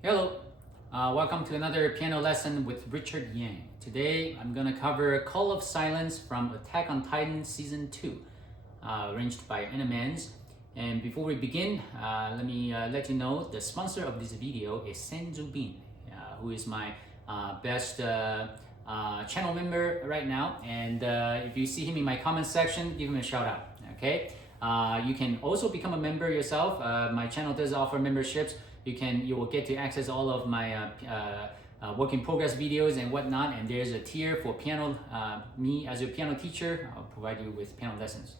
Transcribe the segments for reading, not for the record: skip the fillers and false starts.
Hello, welcome to another piano lesson with Richard Yang. Today I'm going to cover Call of Silence from Attack on Titan Season 2, arranged by Animenz. And before we begin, let me let you know the sponsor of this video is Senju Bin, who is my best channel member right now. And if you see him in my comment section, give him a shout out, okay? You can also become a member yourself. My channel does offer memberships. You will get to access all of my work in progress videos and whatnot. And there's a tier for piano. Me as your piano teacher, I'll provide you with piano lessons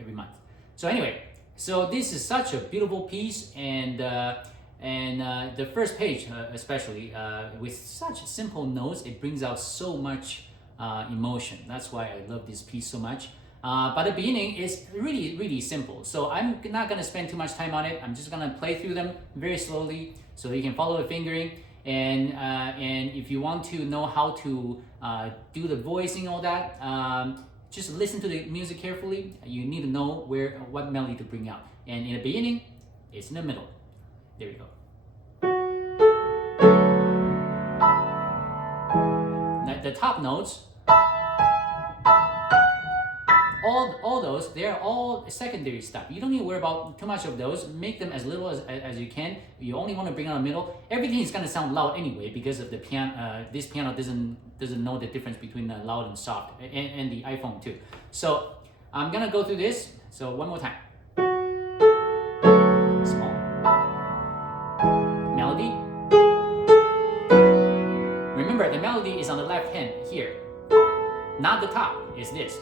every month. So anyway, so this is such a beautiful piece, and the first page especially with such simple notes, it brings out so much emotion. That's why I love this piece so much. But the beginning is really simple. So I'm not gonna spend too much time on it. I'm just gonna play through them very slowly so you can follow the fingering. And if you want to know how to do the voicing, all that, just listen to the music carefully. You need to know what melody to bring out. And in the beginning, it's in the middle. There we go. Now, the top notes, all those, they're all secondary stuff. You don't need to worry about too much of those. Make them as little as you can. You only want to bring out the middle. Everything is gonna sound loud anyway because of the piano. This piano doesn't know the difference between loud and soft, and the iPhone too. So I'm gonna go through this. So one more time. Small melody. Remember, the melody is on the left hand here, not the top. It's this.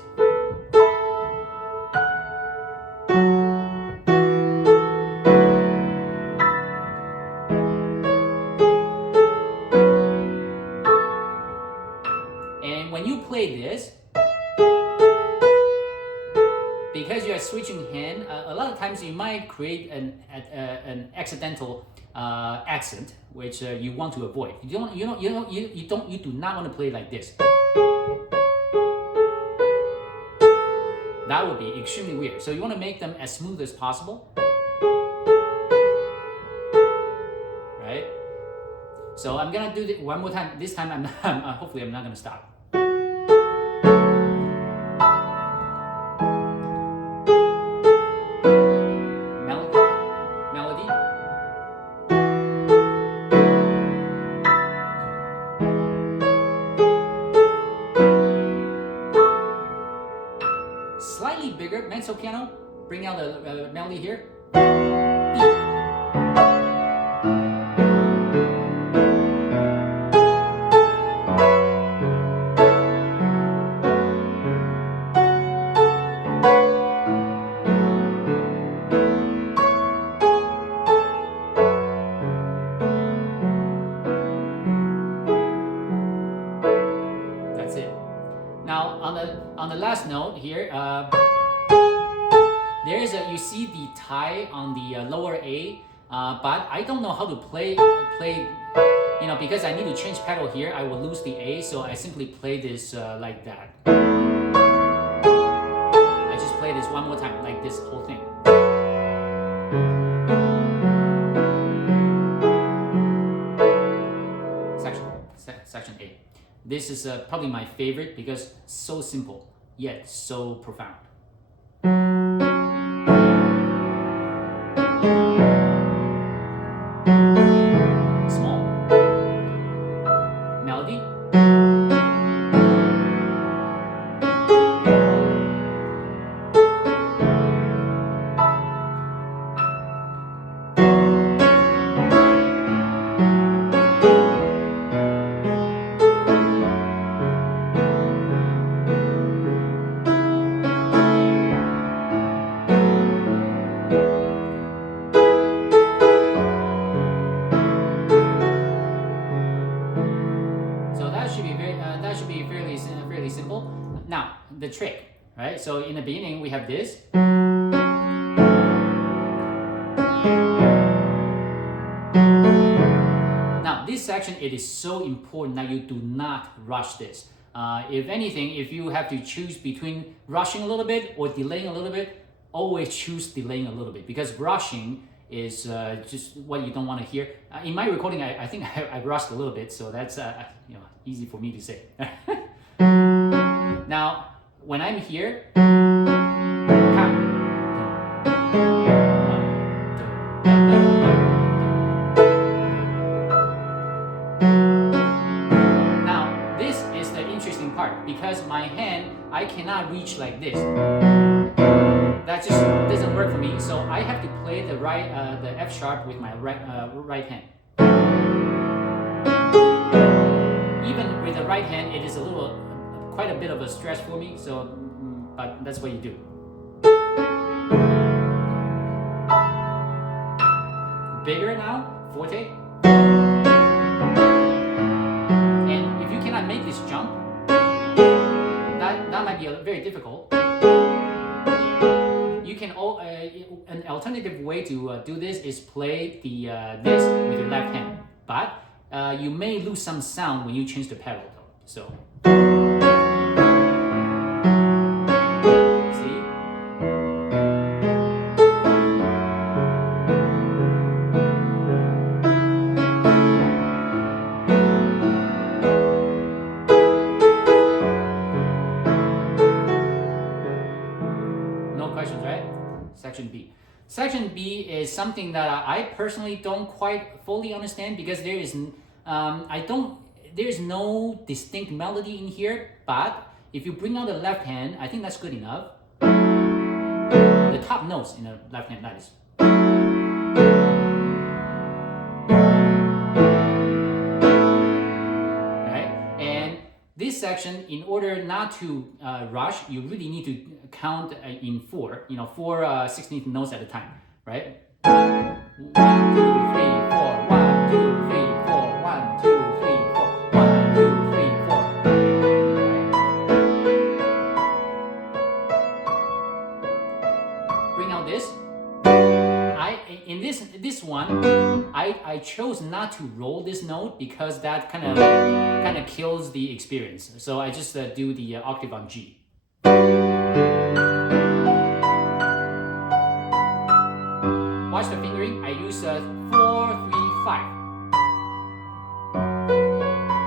And when you play this, because you are switching hand, a lot of times you might create an accidental accent, which you want to avoid. You do not want to play like this. That would be extremely weird. So you want to make them as smooth as possible, right? So I'm gonna do it one more time. This time hopefully I'm not gonna stop. Melody. Slightly bigger mezzo piano. Bring out the melody here. That's it. Now on the last note here, there is you see the tie on the lower A, but I don't know how to play. Because I need to change pedal here, I will lose the A, so I simply play this like that. I just play this one more time, like this whole thing. Section A. This is probably my favorite because so simple, yet so profound. Small melody. That should be fairly simple. Now the trick, right? So in the beginning we have this. Now this section, it is so important that you do not rush this. If anything, if you have to choose between rushing a little bit or delaying a little bit, always choose delaying a little bit, because rushing is just what you don't want to hear. In my recording, I think I rushed a little bit, so that's easy for me to say. Now, when I'm here, now this is the interesting part because my hand, I cannot reach like this. That just doesn't work for me, so I have to play the F sharp with my right hand. Even with the right hand, it is quite a bit of a stretch for me. So, but that's what you do. Bigger now, forte. And if you cannot make this jump, that might be very difficult. You can an alternative way to do this is play this with your left hand, but you may lose some sound when you change the pedal though. So see, no questions, right? Section B. Section B is something that I personally don't quite fully understand because there is no distinct melody in here. But if you bring out the left hand, I think that's good enough. The top notes in the left hand, that is. Right? And this section, in order not to rush, you really need to count in 4 16th notes at a time, right? 1, 2, 3, 4, 1, 2, 3, 4, 1, 2, 3, 4, 1, 2, 3, 4. Right? Bring out this. In this one, I chose not to roll this note because that kind of kills the experience. So I just do the octave on G. Watch the fingering. I use 4, 3, 5.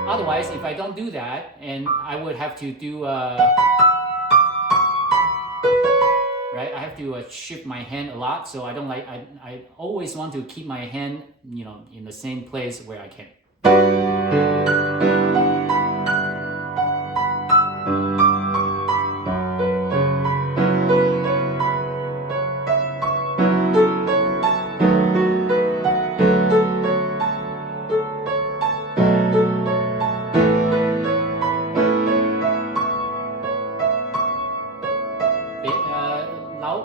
Otherwise, if I don't do that, and I would have to do right. I have to shift my hand a lot, so I don't like. I always want to keep my hand, in the same place where I can. Loud.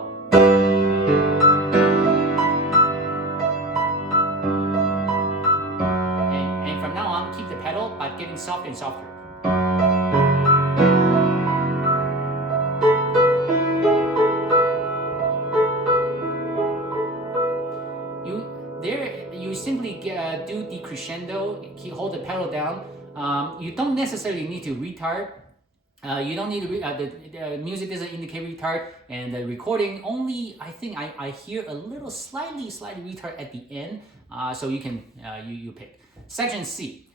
And from now on, keep the pedal, but getting softer and softer. You simply do the crescendo, hold the pedal down. You don't necessarily need to retard. You don't need the music doesn't indicate retard, and the recording only. I think I hear a little slightly retard at the end. So you can you pick section C.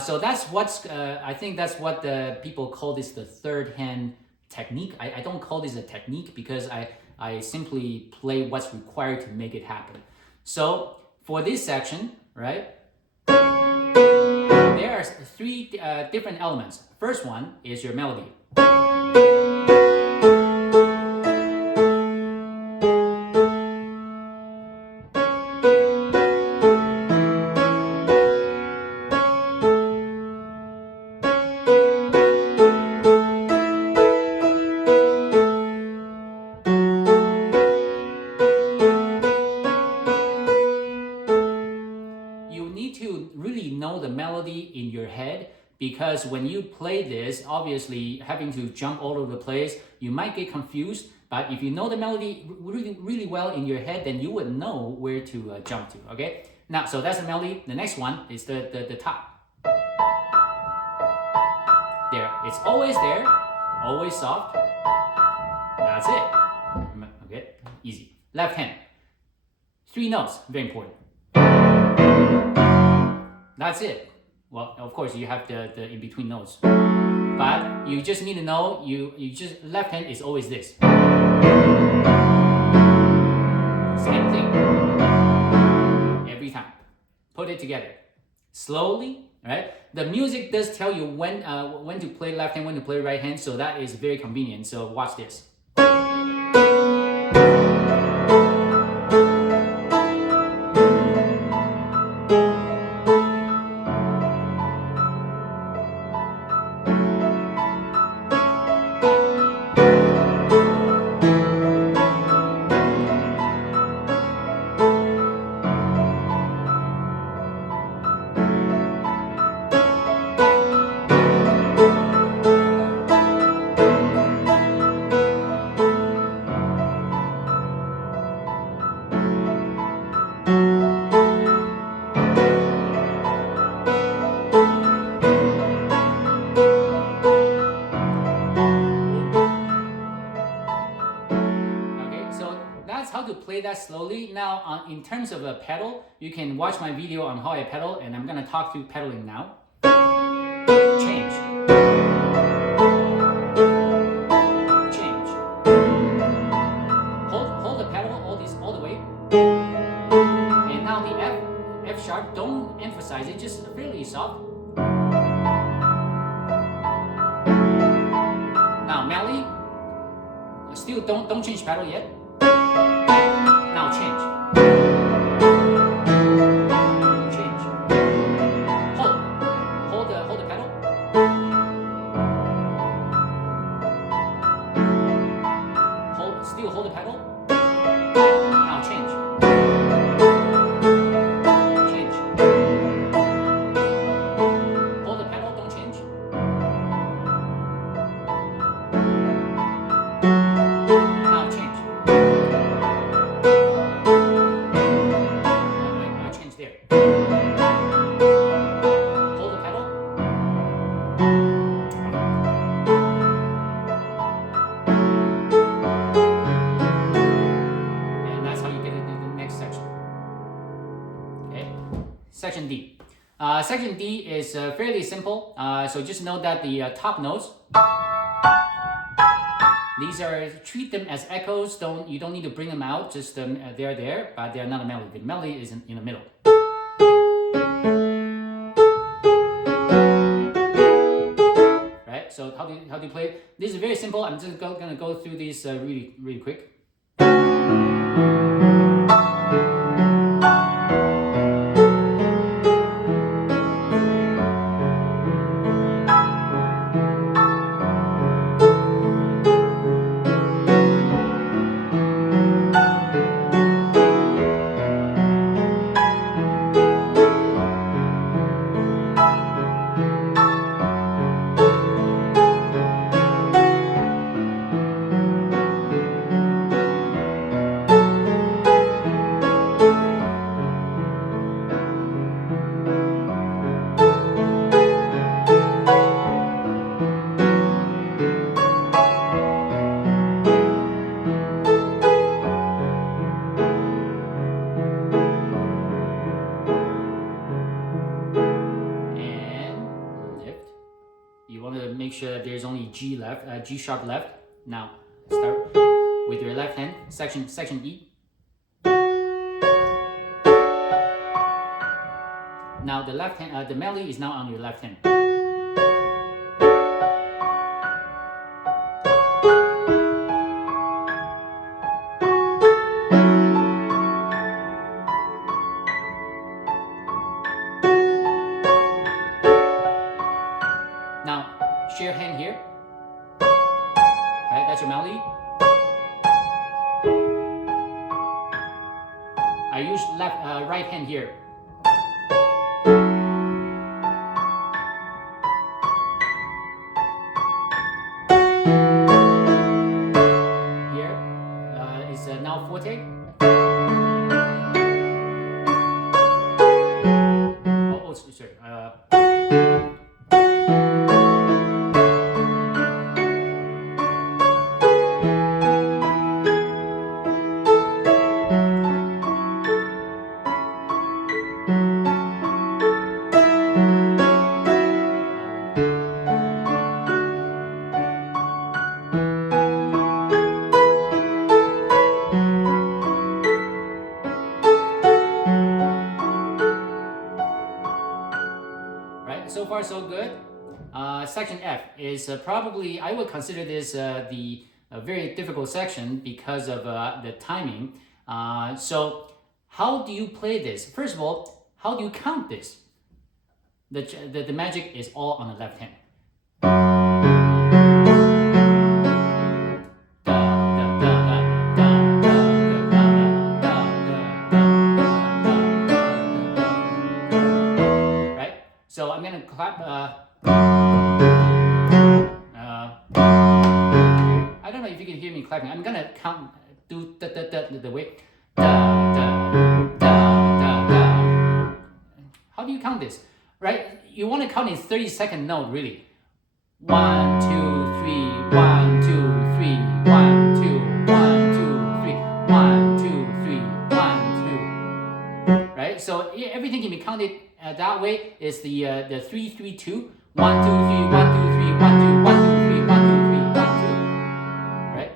So that's I think that's what the people call this the third hand technique. I don't call this a technique because I simply play what's required to make it happen. So for this section, right, there are 3 different elements. First one is your melody. You need to really know the melody in your head, because when you play this, obviously having to jump all over the place, you might get confused. But if you know the melody really well in your head, then you would know where to jump to. Okay. Now, so that's the melody. The next one is the top. There, it's always there, always soft. That's it. Okay, easy. Left hand. 3 notes, very important. That's it. Well, of course, you have the in-between notes. But you just need to know, you just, left hand is always this. Same thing. Every time. Put it together. Slowly, right? The music does tell you when to play left hand, when to play right hand, so that is very convenient. So watch this. That's how to play that slowly. Now, in terms of a pedal, you can watch my video on how I pedal, and I'm gonna talk through pedaling now. Change. Change. Hold the pedal all the way. And now the F sharp, don't emphasize it, just really soft. Now melody, still don't change pedal yet. Now change. Change. Hold the pedal. Still hold the pedal. Now change. Change. Hold the pedal, don't change. Now change. I changed there. Hold the pedal. And that's how you get it in the next section. Okay, section D. Section D is fairly simple. So just know that the top notes, these are, treat them as echoes. You don't need to bring them out. Just they're there, but they're not a melody. The melody is in the middle. Right. So how do you play it? This is very simple. I'm just gonna go through these really quick. You want to make sure that there's only G sharp left. Now start with your left hand, section E. Now the left hand, the melody is now on your left hand. Now share hand here. Right, that's your melody. I use right hand here. Here is now forte. Oh, sorry. right, so far so good. Section F is probably, I would consider this the very difficult section because of the timing. So how do you play this? First of all, how do you count this? The magic is all on the left hand. Right? So I'm gonna clap. I don't know if you can hear me clapping. I'm gonna count, do the way. How do you count this? Right? You want to count in 30-second note, really. 1, 2, 3, 1, 2, 3, 1, 2, 1, 2, 3, 1, 2, 3, 1, 2. Right? So everything can be counted that way. Is the 3, 3, 2. 1, 2, 3, 1, 2, 3, 1, 2, 1, 2, 3, 1, 2, 3, 1, 2. Right?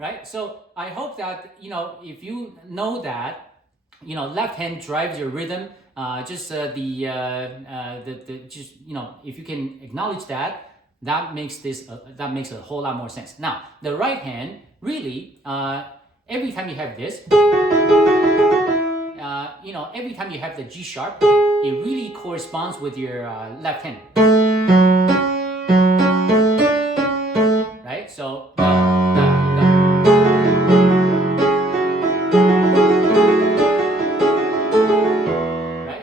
Right? So I hope that, if you know that, left hand drives your rhythm. Just if you can acknowledge that, that makes a whole lot more sense. Now, the right hand, really, every time you have this, every time you have the G sharp, it really corresponds with your left hand. Right? So,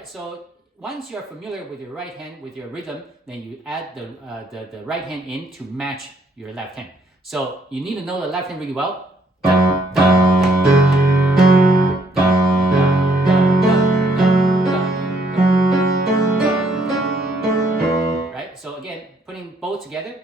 So once you're familiar with your right hand, with your rhythm, then you add the right hand in to match your left hand. So you need to know the left hand really well. Right? So again, putting both together.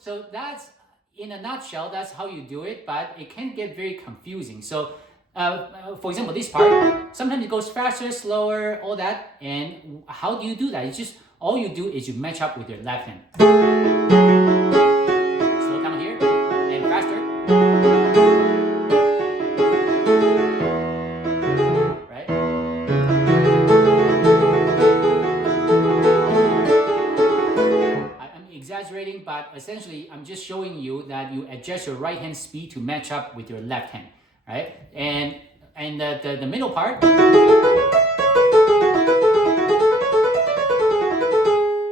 So that's, in a nutshell, that's how you do it, but it can get very confusing. So, for example, this part, sometimes it goes faster, slower, all that. And how do you do that? It's just, all you do is you match up with your left hand. Slow down here, and faster. Right? I'm exaggerating, but essentially I'm just showing you that you adjust your right hand speed to match up with your left hand, right? And the middle part,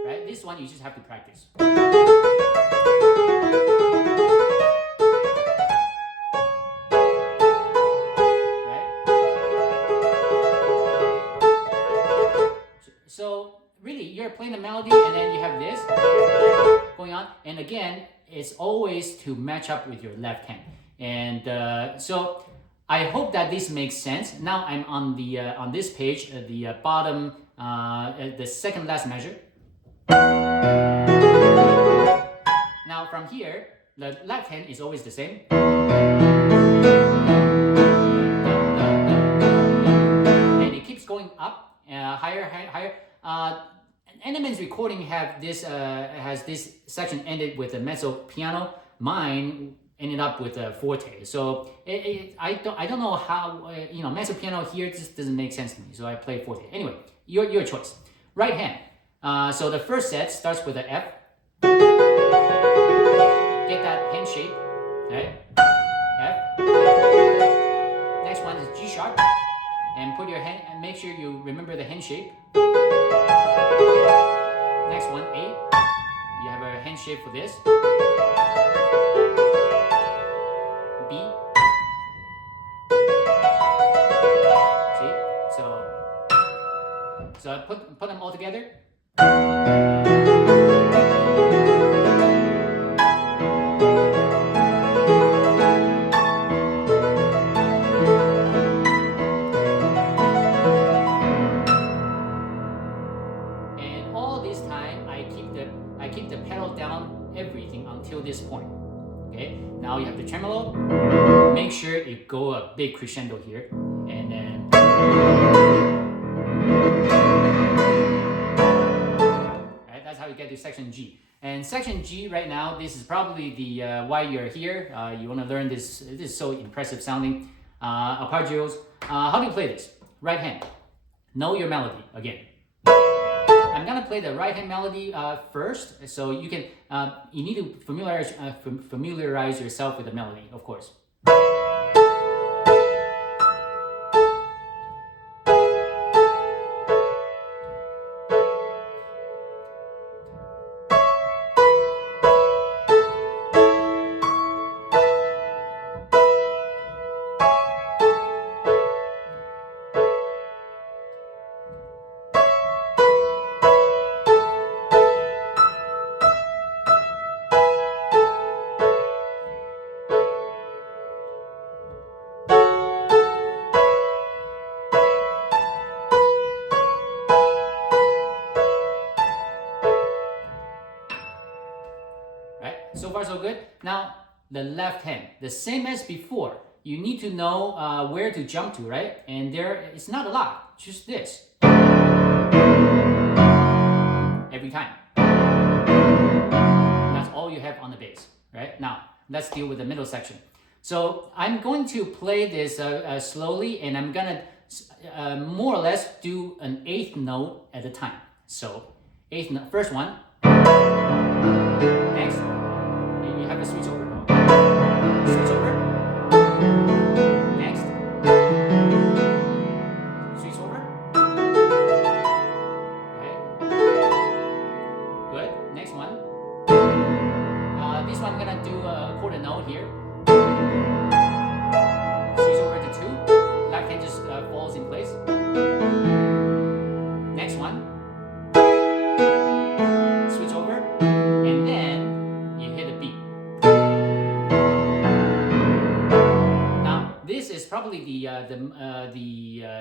right? This one you just have to practice. Right? So really, you're playing the melody, and then you have this going on, and again, it's always to match up with your left hand. And so I hope that this makes sense. Now I'm on the on this page, the bottom, the second last measure. Now from here, the left hand is always the same. And it keeps going up, higher, higher. Animenz recording has this section ended with a mezzo piano. Mine ended up with a forte. So I don't know how mezzo piano here just doesn't make sense to me. So I play forte. Anyway, your choice. Right hand. So the first set starts with an F. Get that hand shape. Okay. F. Next one is G sharp. And put your hand and make sure you remember the hand shape. Next one, A. You have a hand shape for this. B. See? So I put them all together. I keep the pedal down everything until this point. Okay, now you have the tremolo. Make sure you go a big crescendo here, and then right, that's how you get to section G. And section G right now, this is probably the why you're here. You want to learn this. This is so impressive sounding arpeggios. How do you play this? Right hand. Know your melody again. I'm gonna play the right hand melody first, so you can you need to familiarize yourself with the melody, of course. So far so good. Now the left hand, the same as before. You need to know where to jump to, right? And it's not a lot, just this. Every time. That's all you have on the bass, right? Now let's deal with the middle section. So I'm going to play this slowly, and I'm gonna more or less do an eighth note at a time. So eighth note, first one. Next. You have a switch over. Switch over. Next. Switch over. Okay. Good. Next one. This one I'm gonna do a quarter note here. Switch over to 2. Left hand just falls in place. Next one. Switch over, and then you hit a beat. Now this is probably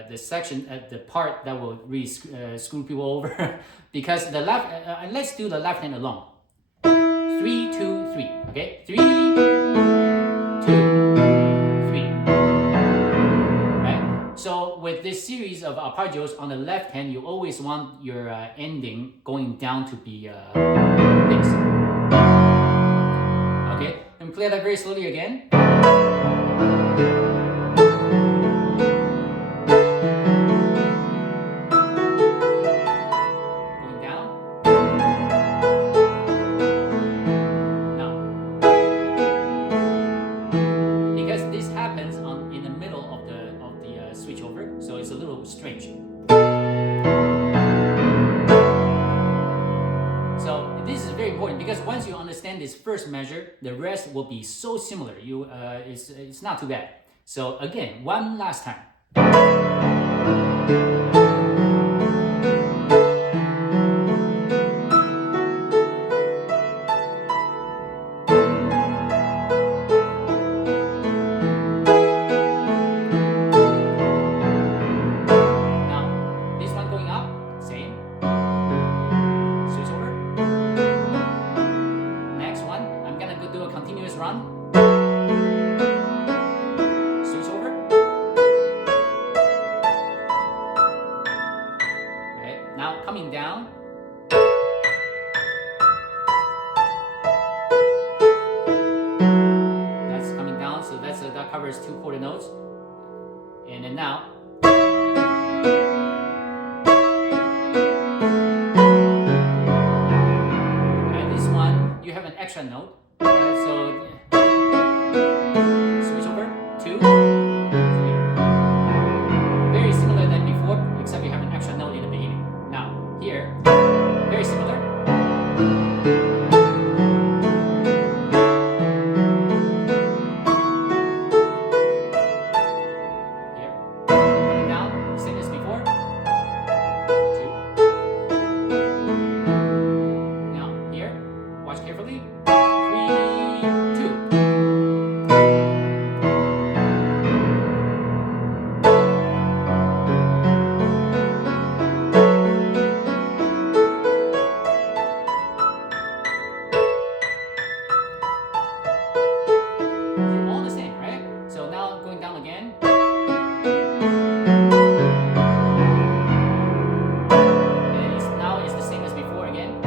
the section the part that will really screw people over because the left. Let's do the left hand alone. 3, 2, 3. Okay, 3, 2, 3. Right. So with this series of arpeggios on the left hand, you always want your ending going down to be this. Okay, and play that very slowly again. Going down. Now, because this happens in the middle of the switch over, so it's a little strange. So this is very important because once you understand this first measure, the rest will be so similar. It's not too bad. So again, one last time. continuous run. Switch over. Okay, now coming down. That's coming down, so that covers 2 quarter notes. And then now. And this one, you have an extra note. So switch over, 2, 3. Very similar than before, except you have an extra note in the beginning. Now, here, very similar. Here, coming down, same as before. 2. Now, here, watch carefully. 3, 2. All the same, right? So now going down again. And now it's the same as before again.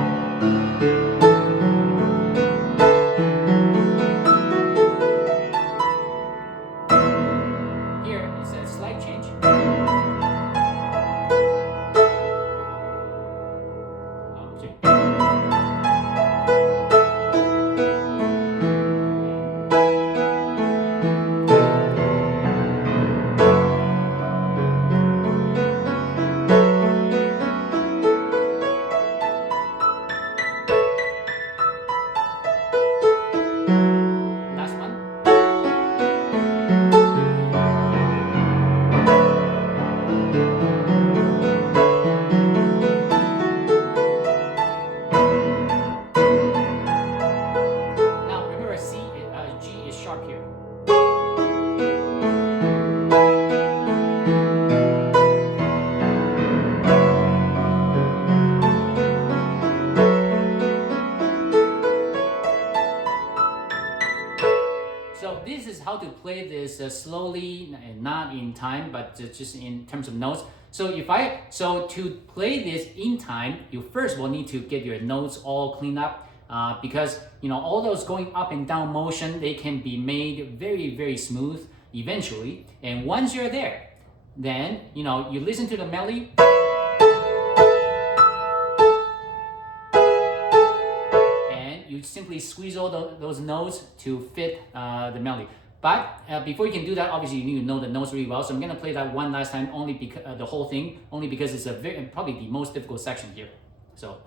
Here is a slight change. Last one. Now remember, G is sharp here. So this is how to play this slowly, and not in time, but just in terms of notes. So to play this in time, you first will need to get your notes all cleaned up, because all those going up and down motion, they can be made very, very smooth eventually. And once you're there, then you listen to the melody. You simply squeeze all those notes to fit the melody. But before you can do that, obviously you need to know the notes really well. So I'm going to play that one last time, only because the whole thing, only because it's probably the most difficult section here. So.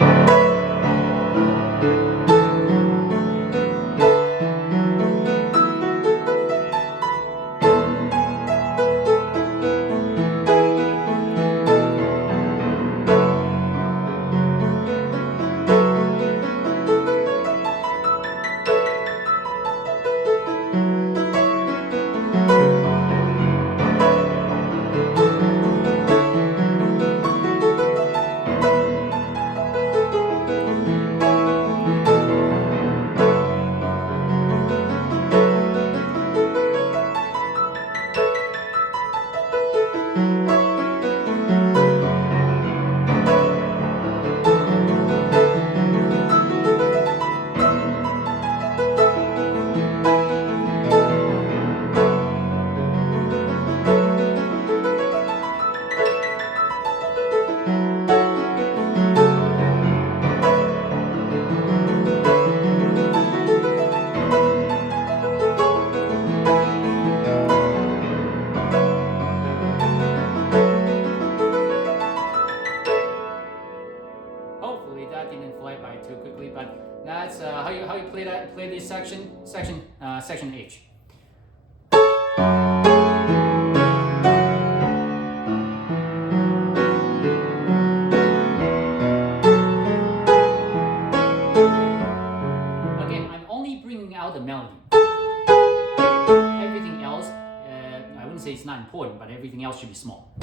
That's how you play this section H. Again, I'm only bringing out the melody. Everything else, I wouldn't say it's not important, but everything else should be small.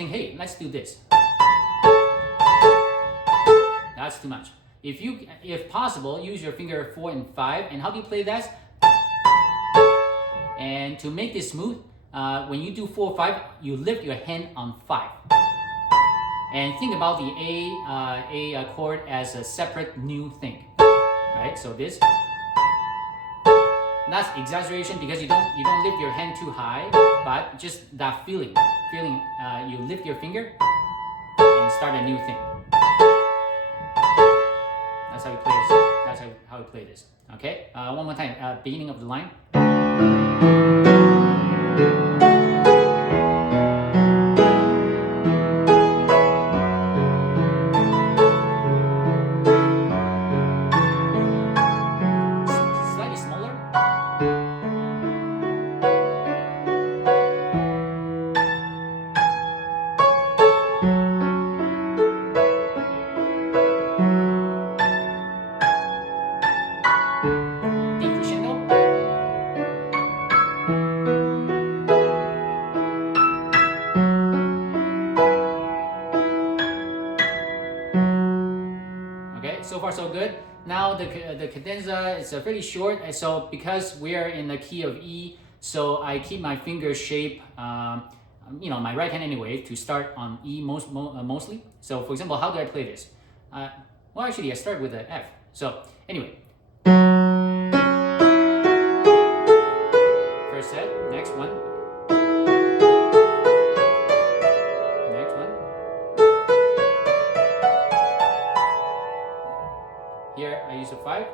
think, hey, let's do this. That's too much. If possible, use your finger 4 and 5. And how do you play that? And to make this smooth, when you do 4 or 5, you lift your hand on 5. And think about the A chord as a separate new thing, right? So this. That's exaggeration because you don't lift your hand too high, but just that feeling. You lift your finger and start a new thing. That's how you play this. That's how you play this. Okay. One more time. Beginning of the line. Slightly smaller. Decrescendo. Okay, so far so good. Now the cadenza is fairly short, and so because we are in the key of E, so I keep my finger shape, my right hand anyway, to start on E mostly. So for example, how do I play this? Well, actually, I start with an F. So anyway, first set, next one. Next one. Here I use a 5.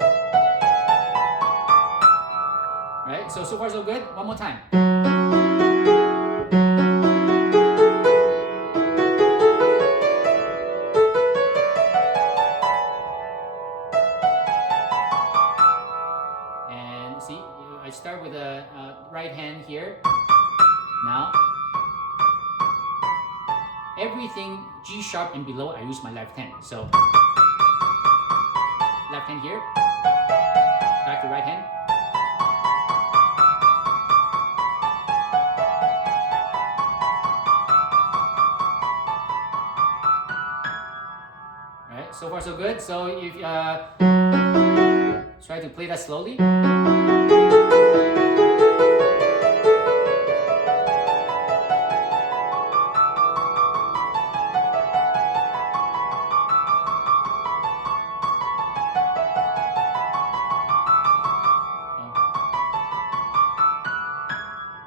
Right? So far so good. One more time. And see, I start with the right hand here. Now, everything G sharp and below, I use my left hand. So, left hand here, back to right hand. Right, so far so good. So if try to play that slowly.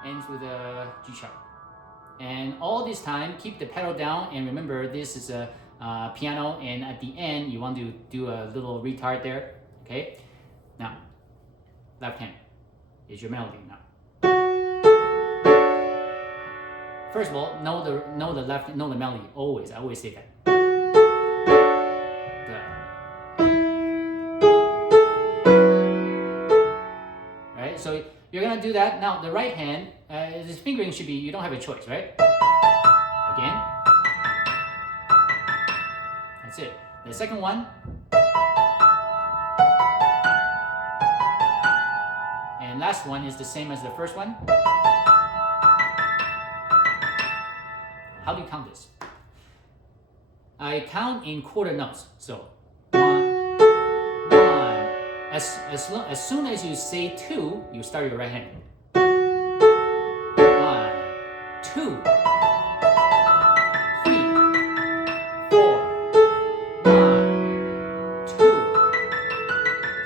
Ends with a G sharp. And all this time, keep the pedal down, and remember this is a piano, and at the end you want to do a little retard there. Okay, now left hand is your melody now. First of all, know the melody always. I always say that. Right, so you're gonna do that. Now the right hand, this fingering should be, you don't have a choice, right? Again. That's it. The second one. And last one is the same as the first one. How do you count this? I count in quarter notes. So 1, 1. As soon as you say 2, you start your right hand. 1, 2, 3, 4. 1, 2,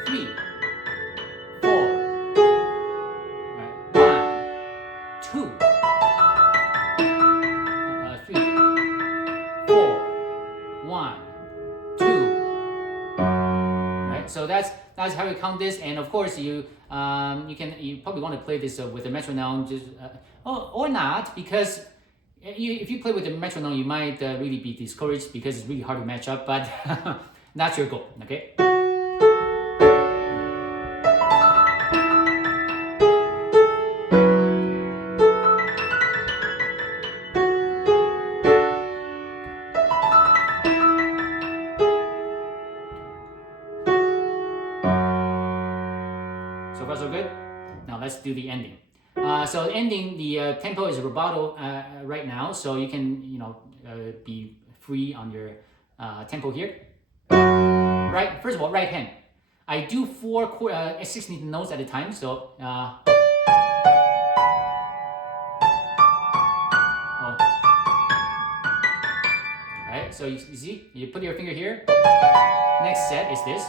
3, 4. Right. 1, 2, 3, 4. 1, 2. Right. So that's how you count this, and of course you probably want to play this with a metronome, just or not, because if you play with a metronome, you might really be discouraged because it's really hard to match up. But that's your goal, okay? So far so good. Now let's do the ending. So ending the tempo is rubato right now, so you can be free on your tempo here. Right, first of all, right hand. I do 16th notes at a time, so oh. Right, so you see, you put your finger here. Next set is this.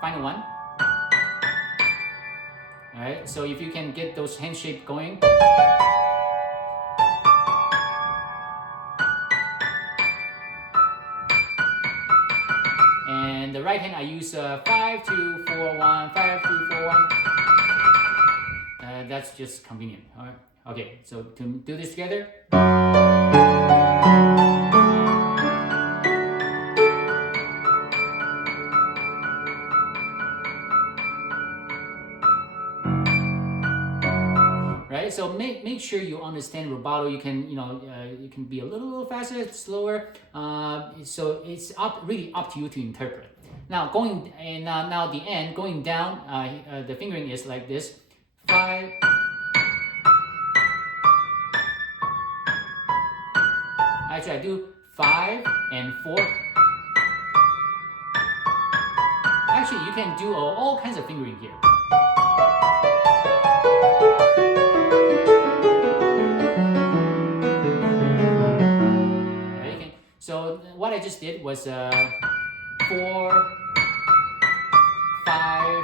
Final one. Alright, so if you can get those hand shape going. And the right hand I use 5, 2, 4, 1, 5, 2, 4, 1. That's just convenient. Alright. Okay, so to do this together. Right, so make sure you understand rubato. You can you can be a little faster, slower. So it's really up to you to interpret. Now now the end going down. The fingering is like this. 5. Actually, I do 5 and 4. Actually, you can do all kinds of fingering here. So what I just did was 4, 5,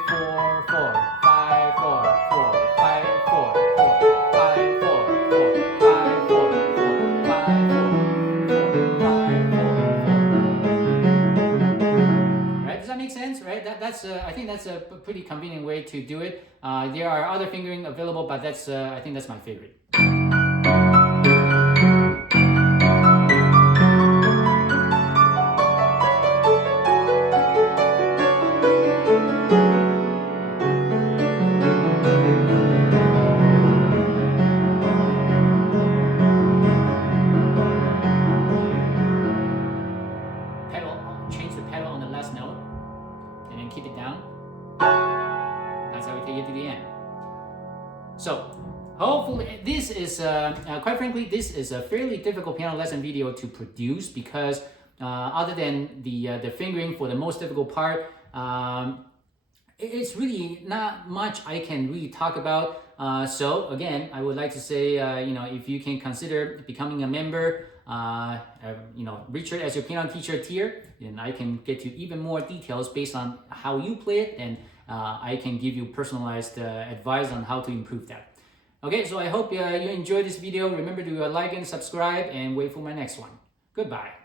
4, 4, 5, 4, 4, 5, 4, 4, 5, 4, 4, 5, 4, 4, 5, 4, 5, 4, 4. Right? Does that make sense? Right? That's I think that's a pretty convenient way to do it. There are other fingering available, but that's I think that's my favorite. Change the pedal on the last note and then keep it down. That's how we take it to the end. So hopefully this is quite frankly, this is a fairly difficult piano lesson video to produce because other than the fingering for the most difficult part, it's really not much I can really talk about. So again, I would like to say, if you can consider becoming a member, Richard as your piano teacher tier, then I can get you even more details based on how you play it, and I can give you personalized advice on how to improve that. Okay, so I hope you enjoyed this video. Remember to like and subscribe and wait for my next one. Goodbye.